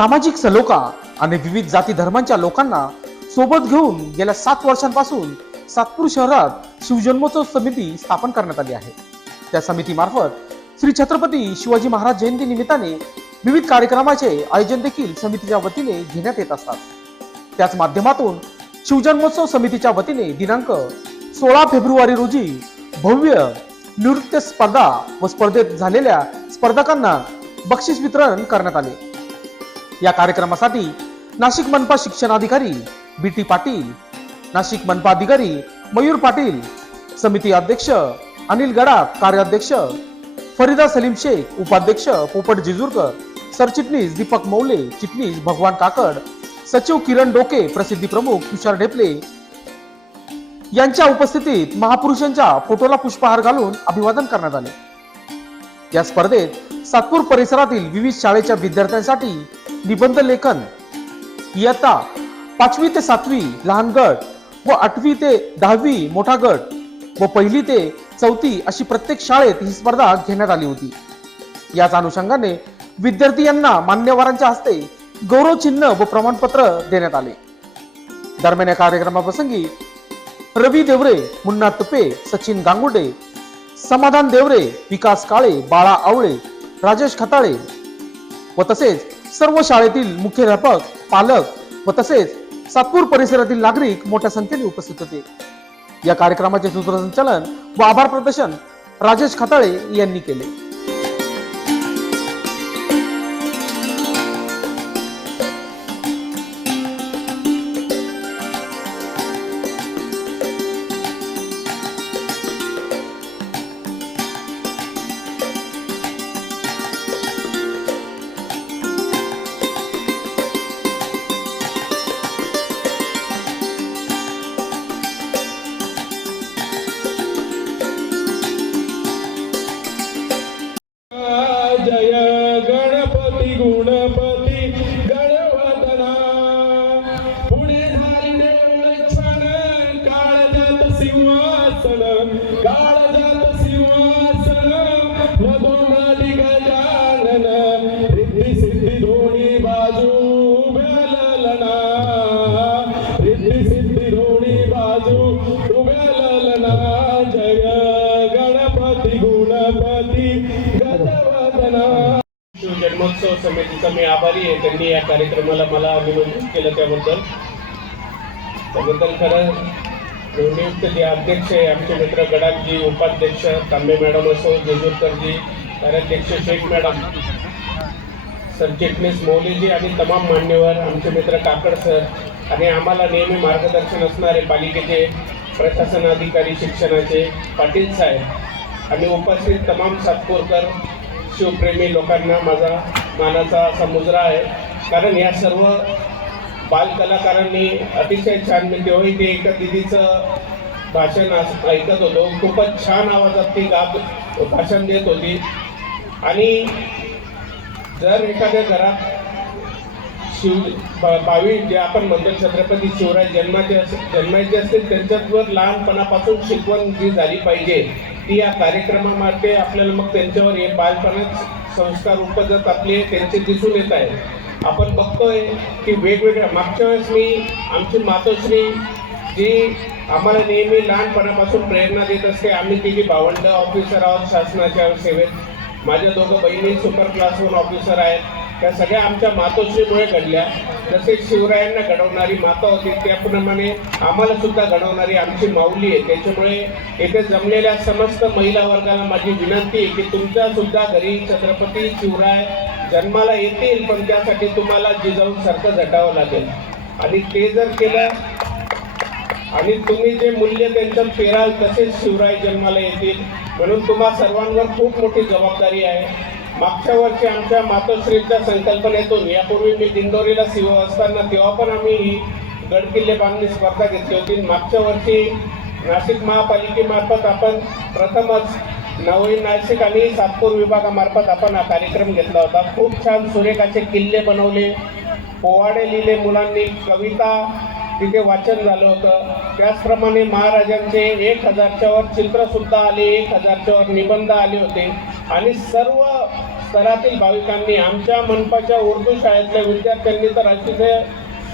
सामाजिक सलोखा आणि विविध जाती धर्मांच्या लोकांना सोबत घेऊन गेल्या 7 वर्षांपासून सातपूर शहरात शिवजन्मोत्सव समिती स्थापन करण्यात आली आहे। त्या समितीमार्फत श्री छत्रपती शिवाजी महाराज जयंती निमित्ताने विविध कार्यक्रमाचे आयोजन देखील समितीच्या वतीने घेण्यात येत असतात। त्याच माध्यमातून शिवजन्मोत्सव समितीच्या वतीने दिनांक 16 फेब्रुवारी रोजी भव्य नृत्य स्पर्धा व स्पर्धेत झालेल्या स्पर्धकांना बक्षीस वितरण करण्यात आले। या कार्यक्रमासाठी नाशिक मनपा शिक्षणाधिकारी बीटी पाटील, नाशिक मनपा अधिकारी मयूर पाटील, समिती अध्यक्ष अनिल गडा, कार्याध्यक्ष फरीदा सलीम शेख, उपाध्यक्ष पोपट जिजूरकर, सरचिटणीस दीपक मौले, चिटणीस भगवान काकड, सचिव किरण डोके, प्रसिद्धी प्रमुख तुषार ढेपले यांच्या उपस्थितीत महापुरुषांच्या फोटोला पुष्पहार घालून अभिवादन करण्यात आले। या स्पर्धेत सातपूर परिसरातील विविध शाळेच्या विद्यार्थ्यांसाठी निबंध लेखन, इयत्ता 5वी ते 7वी लहान गट व 8वी ते 10वी मोठा गट व 1ली ते 4थी अशी प्रत्येक शाळेत ही स्पर्धा घेण्यात आली होती। याच अनुषंगाने विद्यार्थी यांना मान्यवरांच्या हस्ते गौरव चिन्ह व प्रमाणपत्र देण्यात आले। दरम्यान या कार्यक्रमाप्रसंगी रवी देवरे, मुन्ना तुपे, सचिन गांगुर्डे, समाधान देवरे, विकास काळे, बाळा आवळे, राजेश खताळे व तसेच सर्व शाळेतील मुख्याध्यापक, पालक व तसेच सातपूर परिसरातील नागरिक मोठ्या संख्येने उपस्थित होते। या कार्यक्रमाचे सूत्रसंचालन व आभार प्रदर्शन राजेश खताळे यांनी केले। जय गणपती गुणपती गणवदना, पुढे झाले क्षण, काळजात सिंहासन, काळजात सिंहासन, मधोमधी गजानन, रिद्धी सिद्धी दोन्ही बाजू उभ्या ललना, रिद्धी सिद्धी दोन्ही बाजू उभ्या ललना, जय गणपती गुणपती जन्मोत्सव समितीचा मी आभारी आहे। त्यांनी या कार्यक्रमाला मला निमंत्रित केलं त्याबद्दल खरं नियुक्त जे अध्यक्ष आहे आमचे मित्र गडाखजी, उपाध्यक्ष तांबे मॅडम असो, जेजूरकरजी, कार्याध्यक्ष शेख मॅडम, सरचिटणीस मौलीजी आणि तमाम मान्यवर आमचे मित्र काकड सर आणि आम्हाला नेहमी मार्गदर्शन असणारे पालिकेचे प्रशासन अधिकारी शिक्षणाचे पाटील साहेब आणि उपस्थित तमाम सातपूरकर शिवप्रेमी लोकांना माझा मानाचा असा मुजरा आहे। कारण या सर्व बालकलाकारांनी अतिशय छान, मी तेव्हाही ते एका दिदीचं भाषण ऐकत होतो, खूपच छान आवाजात ती भाषण देत होती। आणि जर एखाद्या घरात भावी जे आपण म्हणतो छत्रपती शिवराय जन्मायचे असतील त्यांच्यावर लहानपणापासून शिकवण जी झाली पाहिजे ती या कार्यक्रमामार्फत आपल्याला मग त्यांच्यावर हे बालपणात संस्कार उपजत आपले त्यांचे दिसून येत आहे। आपण बघतोय की वेगवेगळ्या मागच्या वेळेस मी आमची मातोश्री जी आम्हाला नेहमी लहानपणापासून प्रेरणा देत असते, आम्ही तिघी भावंड ऑफिसर आहोत शासनाच्या सेवेत, माझ्या दोघं बहिणी सुपर क्लास 1 ऑफिसर आहेत। त्या सगळ्या आमच्या मातोश्रीमुळे घडल्या। जसे शिवरायांना घडवणारी माता होती त्याप्रमाणे आम्हाला सुद्धा घडवणारी आमची माऊली आहे। त्याच्यामुळे येथे जमलेल्या समस्त महिला वर्गाला माझी विनंती आहे की तुमच्या सुद्धा घरी छत्रपती शिवराय जन्माला येतील, पण त्यासाठी तुम्हाला जिजाऊसारखं झटावं लागेल आणि ते जर केलं आणि तुम्ही जे मूल्य त्यांचं पेराल तसेच शिवराय जन्माला येतील। म्हणून तुम्हा सर्वांवर खूप मोठी जबाबदारी आहे। मागच्या वर्षी आमच्या मातोश्रीच्या संकल्पनेतून, यापूर्वी मी दिंडोरीला सीओ असताना तेव्हा पण आम्ही ही गडकिल्ले बांधणी स्पर्धा घेतली होती। मागच्या वर्षी नाशिक महापालिकेमार्फत आपण प्रथमच नवीन नाशिक आणि सातपूर विभागामार्फत आपण हा कार्यक्रम घेतला होता। खूप छान सुरेख असे किल्ले बनवले, पोवाडे लिहिले मुलांनी, कविता तिथे वाचन झालं होतं। त्याचप्रमाणे महाराजांचे 1000च्या वर चित्रसुद्धा आले, 1000च्या वर निबंध आले होते आणि सर्व स्तरातील भाविकांनी आमच्या मनपाच्या उर्दू शाळेतल्या विद्यार्थ्यांनी तर अतिशय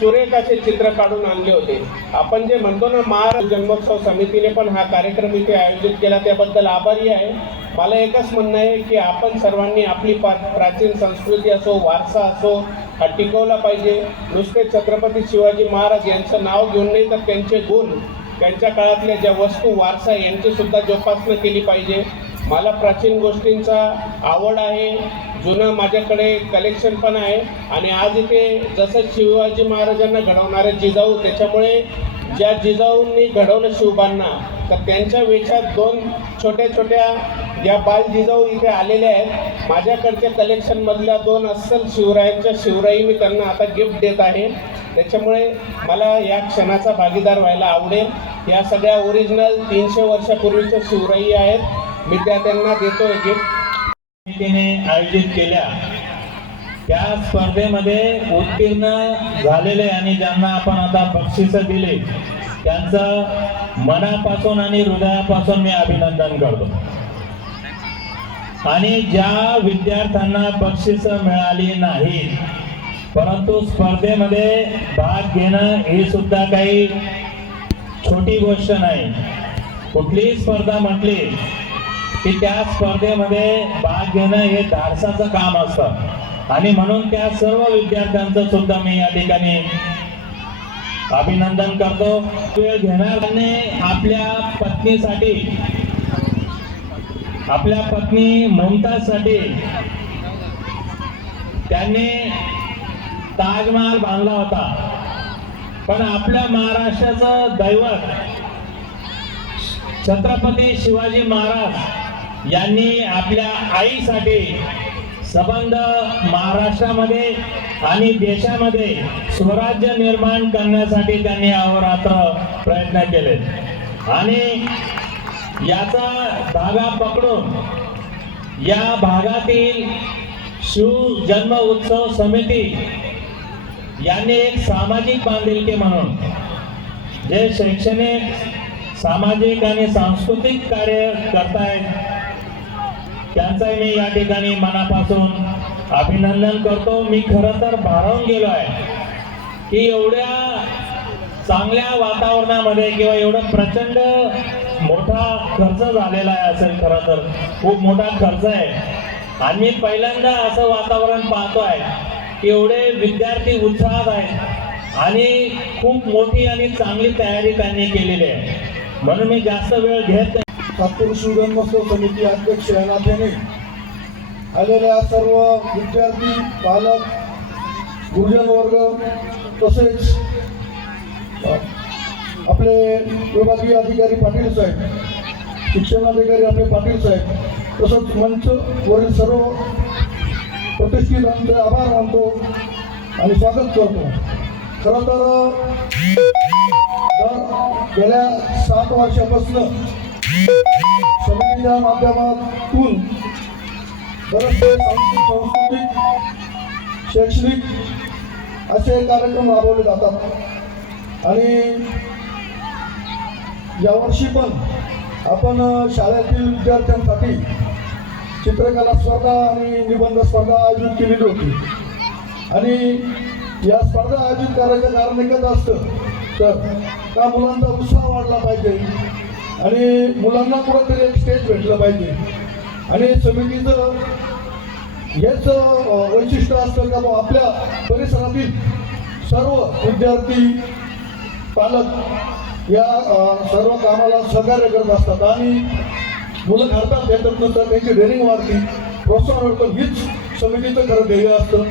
सुरेख असे चित्र काढून आणले होते. आपण जे म्हणतो ना, महाराज जन्मोत्सव समितीने पण हा कार्यक्रम इथे आयोजित केला, त्याबद्दल आभारी आहे. मला एकच म्हणणं आहे की आपण सर्वांनी आपली प्राचीन संस्कृती असो, वारसा असो, हा टिकवला पाहिजे. नुसते छत्रपती शिवाजी महाराज यांचं नाव घेऊन नाही, तर त्यांचे गुण, त्यांच्या काळातल्या ज्या वस्तू, वारसा यांची सुद्धा जोपासना केली पाहिजे. मला प्राचीन गोष्टींचा आवड आहे, जुनं माझ्याकडे कलेक्शन पण आहे. आणि आज इथे जसं शिवाजी महाराजांना घडवणारे जिजाऊ, त्याच्यामुळे ज्या जिजाऊंनी घडवलं शिवबांना, तर त्यांच्या वेशात 2 छोट्या छोट्या ज्या बाल जिजाऊ इथे आलेल्या आहेत, माझ्याकडच्या कलेक्शनमधल्या 2 अस्सल शिवरायांच्या शिवराई मी त्यांना आता गिफ्ट देत आहे. त्याच्यामुळे मला या क्षणाचा भागीदार व्हायला आवडेल. या सगळ्या ओरिजिनल 300 वर्षापूर्वीच्या शिवराई आहेत, मी त्यांना देतोय गिफ्ट. समितीने आयोजित केल्या त्या स्पर्धेमध्ये उत्तीर्ण झालेले आणि ज्यांना आपण आता बक्षिसं दिले, त्यांचं मनापासून आणि हृदयापासून मी अभिनंदन करतो. आणि ज्या विद्यार्थ्यांना बक्षिसं मिळाली नाहीत, परंतु स्पर्धेमध्ये भाग घेणं ही सुद्धा काही छोटी गोष्ट नाही. कुठलीही स्पर्धा म्हटली की त्या स्पर्धेमध्ये भाग घेणं हे धाडसाचं काम असतं. आणि म्हणून त्या सर्व विद्यार्थ्यांचं सुद्धा मी या ठिकाणी अभिनंदन करतो. वेळ घेणाऱ्याने आपल्या पत्नीसाठी, आपल्या पत्नी मुमताजसाठी त्यांनी ताजमहाल बांधला होता. पण आपल्या महाराष्ट्राचं दैवत छत्रपती शिवाजी महाराज यांनी आपल्या आईसाठी संबंध महाराष्ट्रामध्ये आणि देशामध्ये स्वराज्य निर्माण करण्यासाठी त्यांनी अहोरात्र प्रयत्न केले. आणि याचा धागा पकडून या भागातील शिव जन्म उत्सव समिती यांनी एक सामाजिक बांधिलकी म्हणून जे शैक्षणिक, सामाजिक आणि सांस्कृतिक कार्य करतायत, त्यांचंही मी या ठिकाणी मनापासून अभिनंदन करतो. मी खरं तर भारावून गेलो आहे की एवढ्या चांगल्या वातावरणामध्ये किंवा एवढं प्रचंड मोठा खर्च झालेला आहे. असेल खरं तर खूप मोठा खर्च आहे. आणि मी पहिल्यांदा असं वातावरण पाहतोय की एवढे विद्यार्थी उत्साहात आहेत आणि खूप मोठी आणि चांगली तयारी त्यांनी केलेली आहे. म्हणून मी जास्त वेळ घेत नाही. सातपूर शिवजन्मोत्सव समिती अध्यक्ष या नात्याने आलेल्या सर्व विद्यार्थी, पालक, गुरुजन वर्ग, तसेच आपले विभागीय अधिकारी पाटील साहेब, शिक्षणाधिकारी आपले पाटील साहेब, तसंच मंचवरील सर्व प्रतिष्ठितांचे आभार मानतो आणि स्वागत करतो. खरं तर गेल्या 7 वर्षापासून समितीच्या माध्यमातून बरेचसे सांस्कृतिक, शैक्षणिक असे कार्यक्रम राबवले जातात. आणि यावर्षी पण आपण शाळेतील विद्यार्थ्यांसाठी चित्रकला स्पर्धा आणि निबंध स्पर्धा आयोजित केलेली होती. आणि या स्पर्धा आयोजित करायचं कारण एकच असतं, तर त्या मुलांचा उत्साह वाढला पाहिजे आणि मुलांना कुठंतरी एक स्टेज भेटलं पाहिजे. आणि समितीचं हेच वैशिष्ट्य असतं का आपल्या परिसरातील सर्व विद्यार्थी, पालक या सर्व कामाला सहकार्य करत असतात आणि मुलं घडतात, त्याच्यातनं त्यांची डेअरिंग वाढते, प्रोत्साहन वाढतं. हीच समितीचं खरं ध्येय असतं.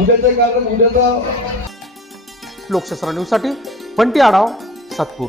उद्याचं कारण, उद्याचा. लोकशास्त्र न्यूजसाठी बंटी आढाव, सातपूर.